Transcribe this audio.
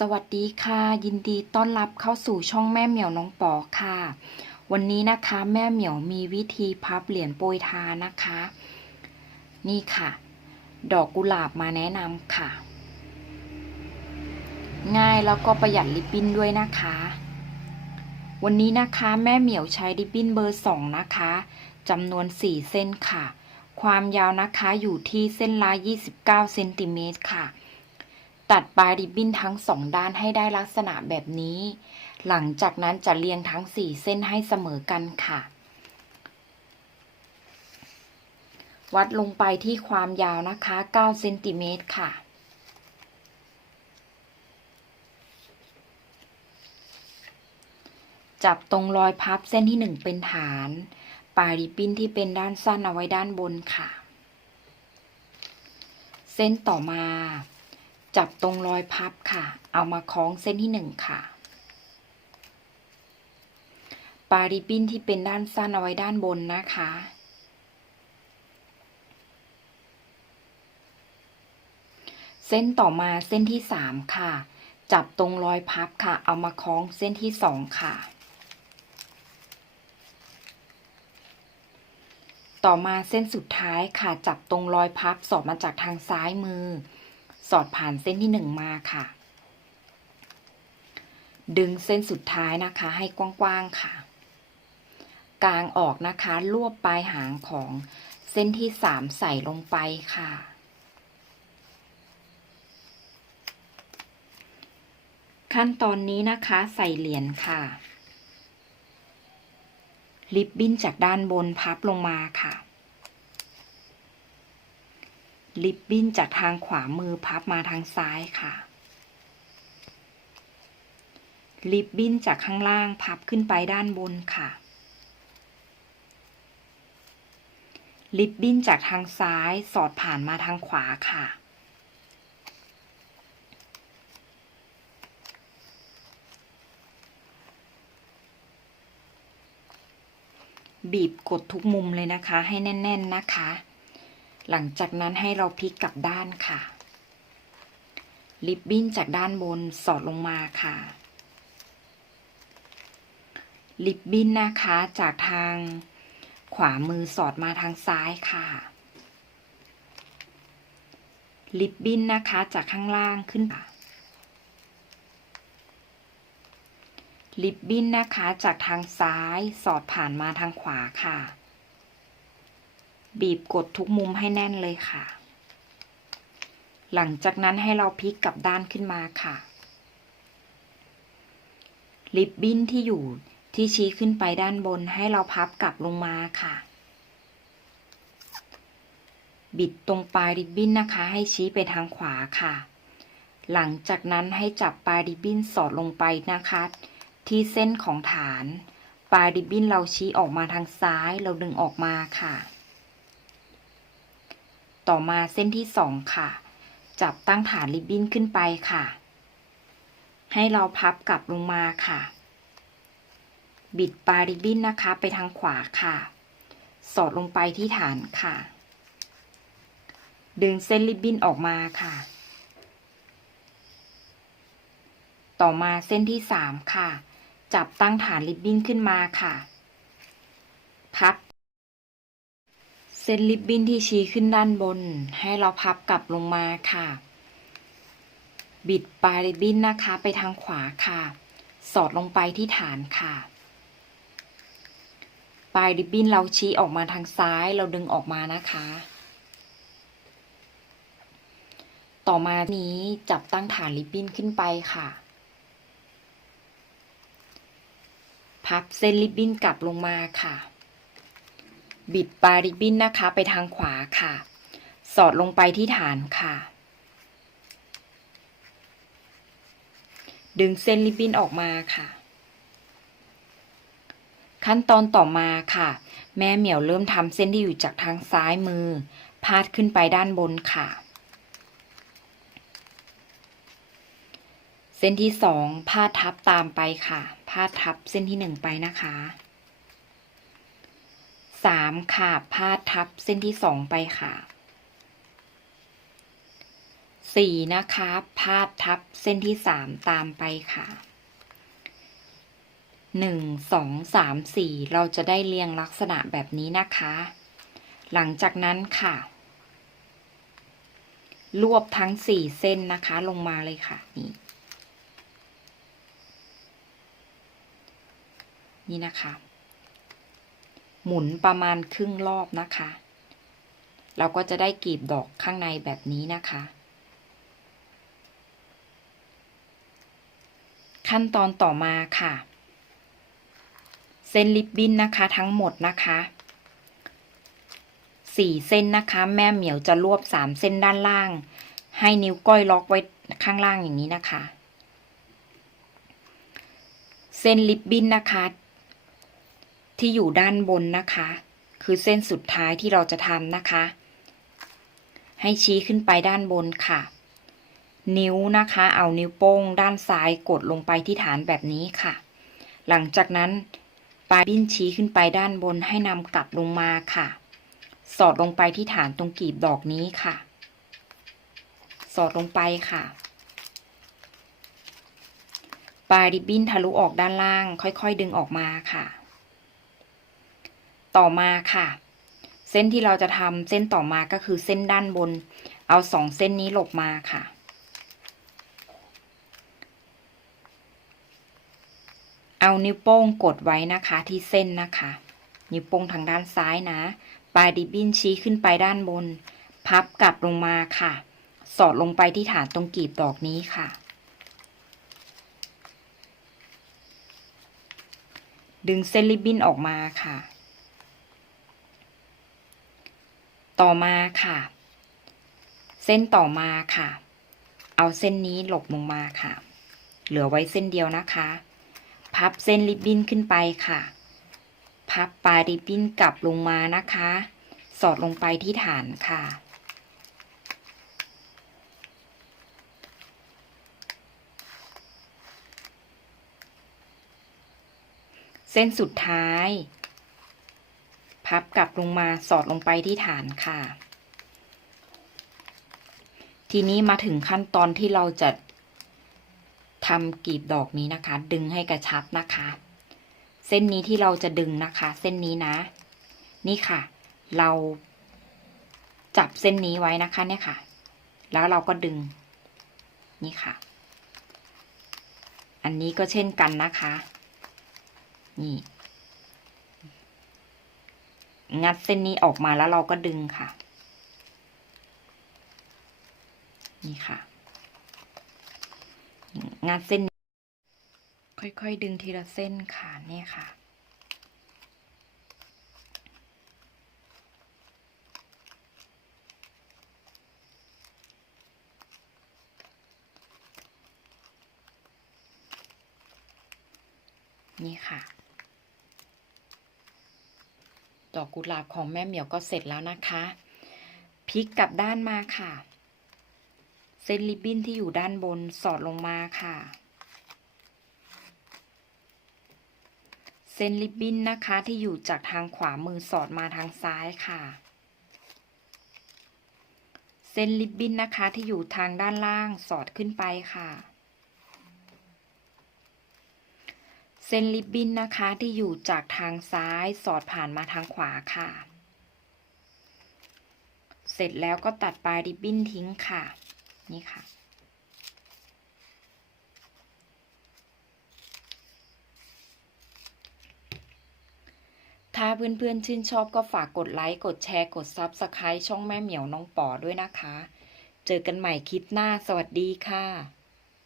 สวัสดีค่ะ ยินดีต้อนรับเข้าสู่ช่องแม่เหมียวน้องปอค่ะ วันนี้นะคะแม่เหมียวมีวิธีพับเหรียญโปรยทานนะคะ นี่ค่ะ ดอกกุหลาบมาแนะนำค่ะ ง่ายแล้วก็ประหยัดริบบิ้นด้วยนะคะ วันนี้นะคะแม่เหมียวใช้ริบบิ้นเบอร์สองนะคะจำนวน4เส้นค่ะ ความยาวนะคะอยู่ที่เส้นละ29เซนติเมตรค่ะ ตัดปลายริบบิ้นทั้งสองด้านให้ได้ลักษณะแบบนี้ หลังจากนั้นจะเรียงทั้ง 4 เส้นให้เสมอกันค่ะ วัดลงไปที่ความยาวนะคะ9เซนติเมตรค่ะ จับตรงรอยพับเส้นที่ 1 เป็นฐาน ปลายริบบิ้นที่เป็นด้านสั้นเอาไว้ด้านบนค่ะ เส้นต่อมา จับตรงรอยพับค่ะ เอามาคล้องเส้นที่หนึ่งค่ะ ปลายริบบิ้นที่เป็นด้านสั้นเอาไว้ด้านบนนะคะ เส้นต่อมาเส้นที่สามค่ะ จับตรงรอยพับค่ะ เอามาคล้องเส้นที่สองค่ะ ต่อมาเส้นสุดท้ายค่ะ จับตรงรอยพับสอดมาจากทางซ้ายมือ สอดผ่านเส้นที่หนึ่งมาค่ะ ดึงเส้นสุดท้ายนะคะ ให้กว้างๆค่ะ กลางออกนะคะรวบปลายหางของเส้นที่สามใส่ลงไปค่ะ ขั้นตอนนี้นะคะใส่เหรียญค่ะริบบิ้นจากด้านบนพับลงมาค่ะ ริบบิ้นจากทางขวามือพับมาทางซ้ายค่ะริบบิ้นจากข้างล่างพับขึ้นไปด้านบนค่ะริบบิ้นจากทางซ้ายสอดผ่านมาทางขวาค่ะ บีบกดทุกมุมเลยนะคะให้แน่น ๆ นะคะ หลังจากนั้นให้เราพลิกกลับด้านค่ะ ริบบิ้นจากด้านบนสอดลงมาค่ะ ริบบิ้นนะคะจากทางขวามือสอดมาทางซ้ายค่ะริบบิ้นนะคะจากข้างล่างขึ้นค่ะริบบิ้นนะคะจากทางซ้ายสอดผ่านมาทางขวาค่ะ บีบกดทุกมุมให้แน่นเลยค่ะ หลังจากนั้นให้เราพลิกกลับด้านขึ้นมาค่ะริบบิ้นที่อยู่ที่ชี้ขึ้นไปด้านบนให้เราพับกลับลงมาค่ะ บิดตรงปลายริบบิ้นนะคะ ให้ชี้ไปทางขวาค่ะ หลังจากนั้นให้จับปลายริบบิ้นสอดลงไปนะคะ ที่เส้นของฐาน ปลายริบบิ้นเราชี้ออกมาทางซ้าย เราดึงออกมาค่ะ ต่อมาเส้นที่สองค่ะ จับตั้งฐานริบบิ้นขึ้นไปค่ะ ให้เราพับกลับลงมาค่ะ บิดปลายริบบิ้นนะคะ ไปทางขวาค่ะ สอดลงไปที่ฐานค่ะ ดึงเส้นริบบิ้นออกมาค่ะ ต่อมาเส้นที่สามค่ะ จับตั้งฐานริบบิ้นขึ้นมาค่ะ พับ เส้นริบบิ้นที่ชี้ขึ้นด้านบน ให้เราพับกลับลงมาค่ะ บิดปลายริบบิ้นนะคะไปทางขวาค่ะ สอดลงไปที่ฐานค่ะ ปลายริบบิ้นเราชี้ออกมาทางซ้ายเราดึงออกมานะคะ ต่อมานี้จับตั้งฐานริบบิ้นขึ้นไปค่ะ พับเส้นริบบิ้นกลับลงมาค่ะ บิดปลายริบบิ้นนะคะไปทางขวาค่ะ สอดลงไปที่ฐานค่ะ ดึงเส้นริบบิ้นออกมาค่ะ ขั้นตอนต่อมาค่ะ แม่เหมียวเริ่มทำเส้นที่อยู่จากทางซ้ายมือ พาดขึ้นไปด้านบนค่ะ เส้นที่สองพาดทับตามไปค่ะ พาดทับเส้นที่หนึ่งไปนะคะ สามค่ะ พาดทับเส้นที่สองไปค่ะสี่นะคะ พาดทับเส้นที่สามตามไปค่ะหนึ่งสองสามสี่เราจะได้เรียงลักษณะแบบนี้นะคะ หลังจากนั้นค่ะ รวบทั้งสี่เส้นนะคะลงมาเลยค่ะ นี่ นี่นะคะ หมุนประมาณครึ่งรอบนะคะ เราก็จะได้กลีบดอกข้างในแบบนี้นะคะ ขั้นตอนต่อมาค่ะ เส้นลิปบิ้นนะคะทั้งหมดนะคะสี่เส้นนะคะ แม่เหมียวจะรวบสามเส้นด้านล่าง ให้นิ้วก้อยล็อกไว้ข้างล่างอย่างนี้นะคะ เส้นลิปบิ้นนะคะ ที่อยู่ด้านบนนะคะ คือเส้นสุดท้ายที่เราจะทำนะคะ ให้ชี้ขึ้นไปด้านบนค่ะ นิ้วนะคะ เอานิ้วโป้ง ด้านซ้ายกดลงไปที่ฐานแบบนี้ค่ะ หลังจากนั้นปลายบิ้นชี้ขึ้นไปด้านบนให้นำกลับลงมาค่ะ สอดลงไปที่ฐานตรงกีบดอกนี้ค่ะ สอดลงไปค่ะปลายริบบิ้นทะลุออกด้านล่าง ค่อยๆ ดึงออกมาค่ะ ต่อมาค่ะ เส้นที่เราจะทำเส้นต่อมาก็คือเส้นด้านบน เอาสองเส้นนี้หลบมาค่ะ เอานิ้วโป้งกดไว้นะคะที่เส้นนะคะ นิ้วโป้งทางด้านซ้ายนะปลายดิบบินชี้ขึ้นไปด้านบน พับกลับลงมาค่ะ สอดลงไปที่ฐานตรงกีบดอกนี้ค่ะ ดึงเส้นริบบิ้นออกมาค่ะ ต่อมาค่ะ เส้นต่อมาค่ะ เอาเส้นนี้หลบลงมาค่ะ เหลือไว้เส้นเดียวนะคะ พับเส้นริบบิ้นขึ้นไปค่ะ พับปลายริบบิ้นกลับลงมานะคะ สอดลงไปที่ฐานค่ะเส้นสุดท้าย พับกลับลงมาสอดลงไปที่ฐานค่ะ ทีนี้มาถึงขั้นตอนที่เราจะทำกลีบดอกนี้นะคะ ดึงให้กระชับนะคะ เส้นนี้ที่เราจะดึงนะคะ เส้นนี้นะ นี่ค่ะ เราจับเส้นนี้ไว้นะคะเนี่ยค่ะ แล้วเราก็ดึง นี่ค่ะ อันนี้ก็เช่นกันนะคะ นี่ งัดเส้นนี้ออกมาแล้วเราก็ดึงค่ะ นี่ค่ะ งัดเส้น ค่อยๆดึงทีละเส้นค่ะเนี่ยค่ะนี่ค่ะ ดอกกุหลาบของแม่เหมียวก็เสร็จแล้วนะคะพลิกกลับด้านมาค่ะ เส้นริบบิ้นที่อยู่ด้านบนสอดลงมาค่ะ เส้นริบบิ้นนะคะที่อยู่จากทางขวามือสอดมาทางซ้ายค่ะ เส้นริบบิ้นนะคะที่อยู่ทางด้านล่างสอดขึ้นไปค่ะ เส้นริบบิ้นนะคะที่อยู่จากทางซ้ายสอดผ่านมาทางขวาค่ะ เสร็จแล้วก็ตัดปลายริบบิ้นทิ้งค่ะ นี่ค่ะ ถ้าเพื่อนๆชื่นชอบก็ฝากกดไลค์ กดแชร์ กด Subscribe ช่องแม่เหมียวน้องป๋อด้วยนะคะ เจอกันใหม่คลิปหน้า สวัสดีค่ะ